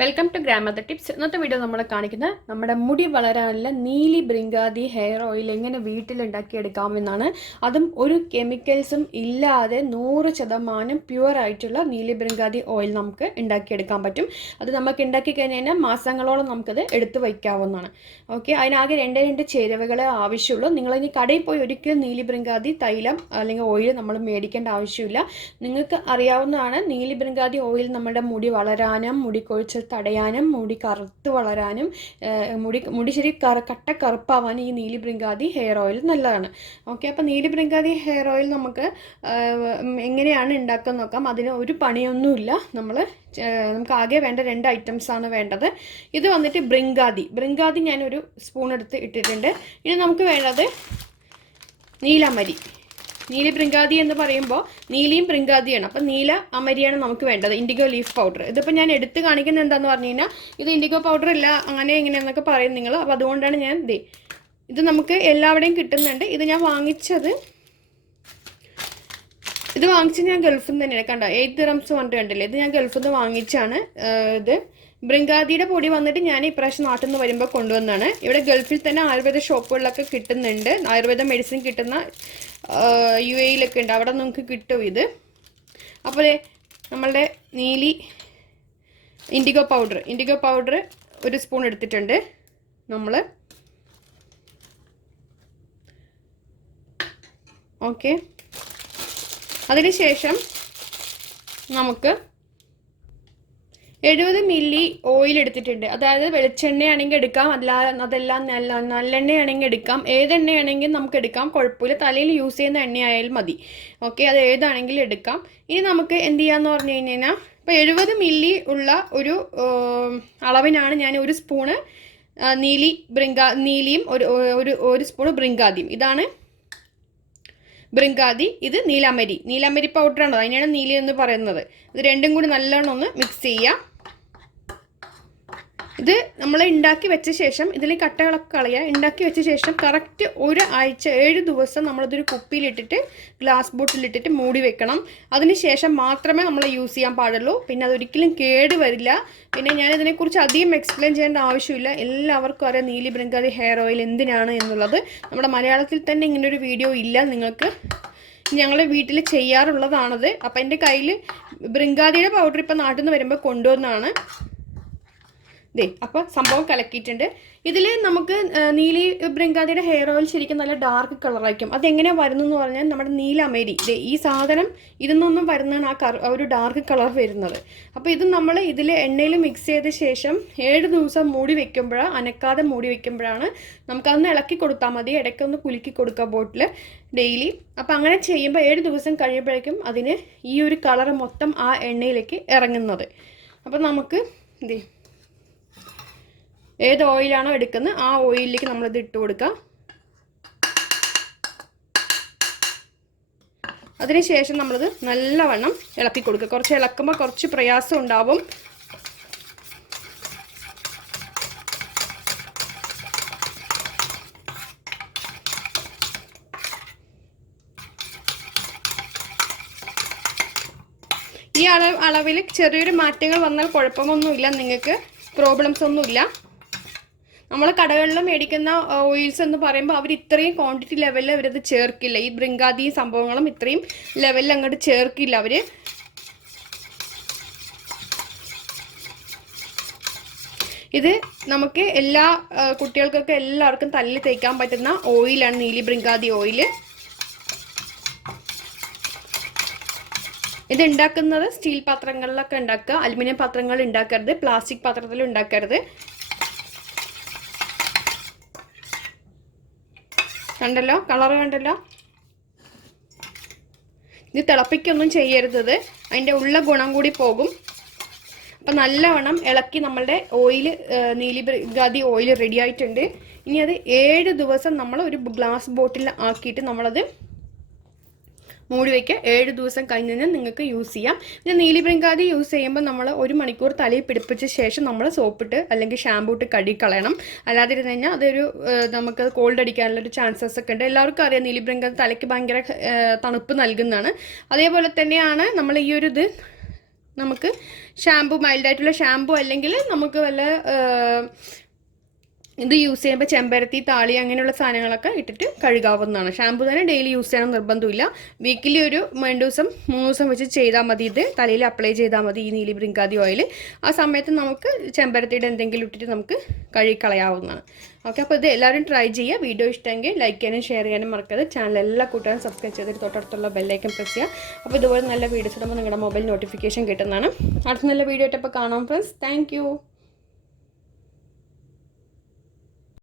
Welcome to grammar tips. ഇന്നത്തെ video നമ്മൾ കാണിക്കുന്നത് നമ്മുടെ മുടി വളരാനുള്ള നീലി ബ്രിങ്കാതി ഹെയർ ഓയിൽ എങ്ങനെ വീട്ടിലുണ്ടാക്കിയെടുക്കാമെന്നാണ്. അതും ഒരു കെമിക്കൽസും ഇല്ലാതെ 100% പ്യുവർ ആയിട്ടുള്ള നീലി ബ്രിങ്കാതി ഓയിൽ നമുക്ക് ഉണ്ടാക്കിയെടുക്കാൻ പറ്റും. അത് നമുക്ക് ഉണ്ടാക്കി കഴിഞ്ഞാൽ മാസങ്ങളോളം നമുക്കത് എടുത്തു വയ്ക്കാവുന്നതാണ്. ഓക്കെ, അതിനാകെ രണ്ട് ചേരുവകളെ ആവശ്യമുള്ളൂ. നിങ്ങളിനി കടയിൽ പോയി ഒരിക്കലും നീലി ബ്രിങ്കാതി തൈലം അല്ലെങ്കിൽ ഓയിൽ നമ്മൾ മേടിക്കേണ്ട ആവശ്യമില്ല. നിങ്ങൾക്ക് അറിയാവുന്നതാണ്, നീലി ബ്രിങ്കാതി ഓയിൽ നമ്മുടെ മുടി വളരാനും മുടി കൊഴിച്ചിൽ തടയാനും മുടി കറുത്ത് വളരാനും മുടി ശരി കട്ട കറുപ്പാവാനും ഈ നീലി ബ്രിങ്കാതി ഹെയർ ഓയിൽ നല്ലതാണ്. ഓക്കെ, അപ്പോൾ നീലി ബ്രിങ്കാതി ഹെയർ ഓയിൽ നമുക്ക് എങ്ങനെയാണ് ഉണ്ടാക്കാൻ നോക്കാം. അതിന് ഒരു പണിയൊന്നുമില്ല. നമുക്ക് ആകെ വേണ്ട 2 ഐറ്റംസാണ് വേണ്ടത്. ഇത് വന്നിട്ട് ബ്രിങ്കാതി ഞാനൊരു സ്പൂൺ എടുത്ത് ഇട്ടിട്ടുണ്ട്. ഇനി നമുക്ക് വേണ്ടത് നീലി ബ്രിങ്കാതി എന്ന് പറയുമ്പോൾ നീലിയും ബ്രിങ്കാതിയാണ്. അപ്പം നീല അമരിയാണ് നമുക്ക് വേണ്ടത്. IndiGo leaf powder. ഇതിപ്പോൾ ഞാൻ എടുത്ത് കാണിക്കുന്നത് എന്താണെന്ന് പറഞ്ഞു കഴിഞ്ഞാൽ ഇത് ഇൻഡിഗോ പൗഡർ അല്ല, അങ്ങനെ എങ്ങനെയാണെന്നൊക്കെ പറയും നിങ്ങൾ. അപ്പോൾ അതുകൊണ്ടാണ് ഞാൻ ഇത് നമുക്ക് എല്ലാവിടെയും കിട്ടുന്നുണ്ട്. ഇത് ഞാൻ വാങ്ങിച്ചത് ഞാൻ ഗൾഫിൽ നിന്ന് തന്നെയാണ്. കണ്ടോ, 8 ദിറംസ് പറഞ്ഞിട്ട് കണ്ടില്ലേ. ഇത് ഞാൻ ഗൾഫിൽ നിന്ന് വാങ്ങിച്ചാണ്. ഇത് ബ്രിങ്കാതിയുടെ പൊടി വന്നിട്ട് ഞാൻ ഇപ്രാവശ്യം നാട്ടിൽ നിന്ന് വരുമ്പോൾ കൊണ്ടുവന്നാണ്. ഇവിടെ ഗൾഫിൽ തന്നെ ആയുർവേദ ഷോപ്പുകളിലൊക്കെ കിട്ടുന്നുണ്ട്. ആയുർവേദ മെഡിസിൻ കിട്ടുന്ന UAE-ലൊക്കെ ഉണ്ട്, അവിടെ നമുക്ക് കിട്ടും ഇത്. അപ്പോൾ നമ്മളുടെ ഇൻഡിഗോ പൗഡർ ഒരു സ്പൂൺ എടുത്തിട്ടുണ്ട് നമ്മൾ. ഓക്കെ, അതിനുശേഷം നമുക്ക് 70 മില്ലി ഓയിൽ എടുത്തിട്ടുണ്ട്. അതായത് വെളിച്ചെണ്ണയാണെങ്കിൽ എടുക്കാം, അതെല്ലാം നല്ലെണ്ണയാണെങ്കിൽ എടുക്കാം, ഏതെണ്ണയാണെങ്കിൽ നമുക്ക് എടുക്കാം, കുഴപ്പമില്ല. തലയിൽ യൂസ് ചെയ്യുന്ന എണ്ണയായാലും മതി. ഓക്കെ, അത് ഏതാണെങ്കിലും എടുക്കാം. ഇനി നമുക്ക് എന്ത് ചെയ്യാന്ന് പറഞ്ഞു കഴിഞ്ഞാൽ, ഇപ്പോൾ 70 മില്ലി ഉള്ള ഒരു അളവിനാണ് ഞാൻ ഒരു സ്പൂണ് നീലിയും ഒരു സ്പൂണ് ബ്രിങ്കാതിയും. ഇതാണ് ബ്രിങ്കാതി, ഇത് നീലാമരി പൗഡറാണ്, അതിനാണ് നീലി എന്ന് പറയുന്നത്. ഇത് രണ്ടും കൂടി നല്ലോണം ഒന്ന് മിക്സ് ചെയ്യാം. ഇത് നമ്മൾ ഉണ്ടാക്കി വെച്ച ശേഷം ഇതിൽ കട്ടകളൊക്കെ കളയുക. ഉണ്ടാക്കി വെച്ച ശേഷം കറക്റ്റ് 1 ആഴ്ച 7 ദിവസം നമ്മളിതൊരു കുപ്പിയിലിട്ടിട്ട് ഗ്ലാസ് ബോട്ടിലിട്ടിട്ട് മൂടി വെക്കണം. അതിന് ശേഷം മാത്രമേ നമ്മൾ യൂസ് ചെയ്യാൻ പാടുള്ളൂ. പിന്നെ അതൊരിക്കലും കേട് വരില്ല. പിന്നെ ഞാനിതിനെക്കുറിച്ച് അധികം എക്സ്പ്ലെയിൻ ചെയ്യേണ്ട ആവശ്യമില്ല. എല്ലാവർക്കും അറിയാം നീലി ബ്രിങ്കാതി ഹെയർ ഓയിൽ എന്തിനാണ് എന്നുള്ളത്. നമ്മുടെ മലയാളത്തിൽ തന്നെ ഇങ്ങനൊരു വീഡിയോ ഇല്ല. നിങ്ങൾക്ക് ഞങ്ങൾ വീട്ടിൽ ചെയ്യാറുള്ളതാണത്. അപ്പം എൻ്റെ കയ്യിൽ ബ്രിങ്കാതിയുടെ പൗഡർ ഇപ്പം നാട്ടിൽ നിന്ന് വരുമ്പോൾ കൊണ്ടുവന്നാണ്. അപ്പോൾ സംഭവം കലക്കിയിട്ടുണ്ട്. ഇതിൽ നമുക്ക് നീലി ബ്രിങ്കാതിയുടെ ഹെയർ ഓയിൽ ശരിക്കും നല്ല ഡാർക്ക് കളറായിരിക്കും. അതെങ്ങനെയാണ് വരുന്നതെന്ന് പറഞ്ഞാൽ നമ്മുടെ നീലമരി ഈ സാധനം ഇതിൽ നിന്നൊന്നും വരുന്നതാണ് ഒരു ഡാർക്ക് കളർ വരുന്നത്. അപ്പോൾ ഇത് നമ്മൾ ഇതിൽ എണ്ണയിൽ മിക്സ് ചെയ്ത ശേഷം 7 ദിവസം അനക്കാതെ മൂടി വെക്കുമ്പോഴാണ് നമുക്കതൊന്ന് ഇളക്കി കൊടുത്താൽ മതി. ഇടയ്ക്കൊന്ന് കുലുക്കി കൊടുക്കുക ബോട്ടിൽ ഡെയിലി. അപ്പോൾ അങ്ങനെ ചെയ്യുമ്പോൾ 7 ദിവസം കഴിയുമ്പോഴേക്കും അതിന് ഈ ഒരു കളർ മൊത്തം ആ എണ്ണയിലേക്ക് ഇറങ്ങുന്നത്. അപ്പോൾ നമുക്ക് ഏത് ഓയിലാണോ എടുക്കുന്നത് ആ ഓയിലിലേക്ക് നമ്മളിത് ഇട്ട് കൊടുക്കുക. അതിനുശേഷം നമ്മളിത് നല്ലവണ്ണം ഇളക്കി കൊടുക്കുക. കുറച്ച് ഇളക്കുമ്പോൾ കുറച്ച് പ്രയാസം ഉണ്ടാവും. ഈ അളവിൽ ചെറിയൊരു മാറ്റങ്ങൾ വന്നാൽ കുഴപ്പമൊന്നുമില്ല, നിങ്ങൾക്ക് പ്രോബ്ലംസ് ഒന്നുമില്ല. നമ്മൾ കടകളിൽ മേടിക്കുന്ന ഓയിൽസ് എന്ന് പറയുമ്പോൾ അവർ ഇത്രയും ക്വാണ്ടിറ്റി ലെവലിൽ അവരത് ചേർക്കില്ല. ഈ ബ്രിങ്കാതി സംഭവങ്ങളും ഇത്രയും ലെവലിൽ അങ്ങോട്ട് ചേർക്കില്ല അവർ. ഇത് നമുക്ക് എല്ലാ കുട്ടികൾക്കൊക്കെ എല്ലാവർക്കും തലയിൽ തേക്കാൻ പറ്റുന്ന ഓയിലാണ് നീലി ബ്രിങ്കാതി ഓയിൽ. ഇത് ഉണ്ടാക്കുന്നത് സ്റ്റീൽ പാത്രങ്ങളിലൊക്കെ ഉണ്ടാക്കുക, അലുമിനിയം പാത്രങ്ങൾ ഉണ്ടാക്കരുത്, പ്ലാസ്റ്റിക് പാത്രത്തിൽ ഉണ്ടാക്കരുത്. കണ്ടല്ലോ, കളർ കണ്ടല്ലോ. ഇത് തിളപ്പിക്കൊന്നും ചെയ്യരുത്, അതിൻ്റെ ഉള്ള ഗുണം കൂടി പോകും. അപ്പം നല്ലവണ്ണം ഇളക്കി നമ്മളുടെ നീലി ബ്രിങ്കാതി ഓയിൽ റെഡി ആയിട്ടുണ്ട്. ഇനി അത് 7 ദിവസം നമ്മൾ ഒരു ഗ്ലാസ് ബോട്ടിൽ ആക്കിയിട്ട് നമ്മളത് മൂടി വയ്ക്കുക. 7 ദിവസം കഴിഞ്ഞ് നിങ്ങൾക്ക് യൂസ് ചെയ്യാം. പിന്നെ നീലി ബ്രിങ്കാതി യൂസ് ചെയ്യുമ്പോൾ നമ്മൾ 1 മണിക്കൂർ തലയിൽ പിടിപ്പിച്ച ശേഷം നമ്മൾ സോപ്പിട്ട് അല്ലെങ്കിൽ ഷാമ്പൂ ഇട്ട് കഴുകിക്കളയണം. അല്ലാതെ ഇരുന്ന് കഴിഞ്ഞാൽ അതൊരു നമുക്ക് കോൾഡ് അടിക്കാനുള്ളൊരു ചാൻസസ് ഒക്കെ ഉണ്ട്. എല്ലാവർക്കും അറിയാം നീലി ബ്രിങ്കാതി തലയ്ക്ക് ഭയങ്കര തണുപ്പ് നൽകുന്നതാണ്. അതേപോലെ തന്നെയാണ് നമ്മൾ ഈ ഒരു നമുക്ക് ഷാമ്പു, മൈൽഡായിട്ടുള്ള ഷാമ്പു അല്ലെങ്കിൽ നമുക്ക് വല്ല ഇത് യൂസ് ചെയ്യുമ്പോൾ ചെമ്പരത്തി, താളി അങ്ങനെയുള്ള സാധനങ്ങളൊക്കെ ഇട്ടിട്ട് കഴുകാവുന്നതാണ്. ഷാമ്പു തന്നെ ഡെയിലി യൂസ് ചെയ്യണം നിർബന്ധമില്ല. വീക്കിലി ഒരു 2 ദിവസം 3 ദിവസം വെച്ച് ചെയ്താൽ മതി. ഇത് തലയിൽ അപ്ലൈ ചെയ്താൽ മതി ഈ നീലിബ്രിങ്കാതി ഓയിൽ. ആ സമയത്ത് നമുക്ക് ചെമ്പരത്തിയുടെ എന്തെങ്കിലും ഇട്ടിട്ട് നമുക്ക് കഴുകിക്കളയാവുന്നതാണ്. ഓക്കെ, അപ്പോൾ ഇത് എല്ലാവരും ട്രൈ ചെയ്യുക. വീഡിയോ ഇഷ്ടമെങ്കിൽ ലൈക്ക് ചെയ്യാനും ഷെയർ ചെയ്യാനും മറക്കരുത്. ചാനൽ എല്ലാ കൂട്ടുകാരും സബ്സ്ക്രൈബ് ചെയ്തിട്ട് തൊട്ടടുത്തുള്ള ബെല്ലൈക്കൻ പ്രസ് ചെയ്യുക. അപ്പോൾ ഇതുപോലെ നല്ല വീഡിയോസ് ഇടുമ്പോൾ നിങ്ങളുടെ മൊബൈൽ നോട്ടിഫിക്കേഷൻ കിട്ടുന്നതാണ്. അടുത്ത നല്ല വീഡിയോ ആയിട്ട് അപ്പോൾ കാണാം ഫ്രണ്ട്സ്. താങ്ക്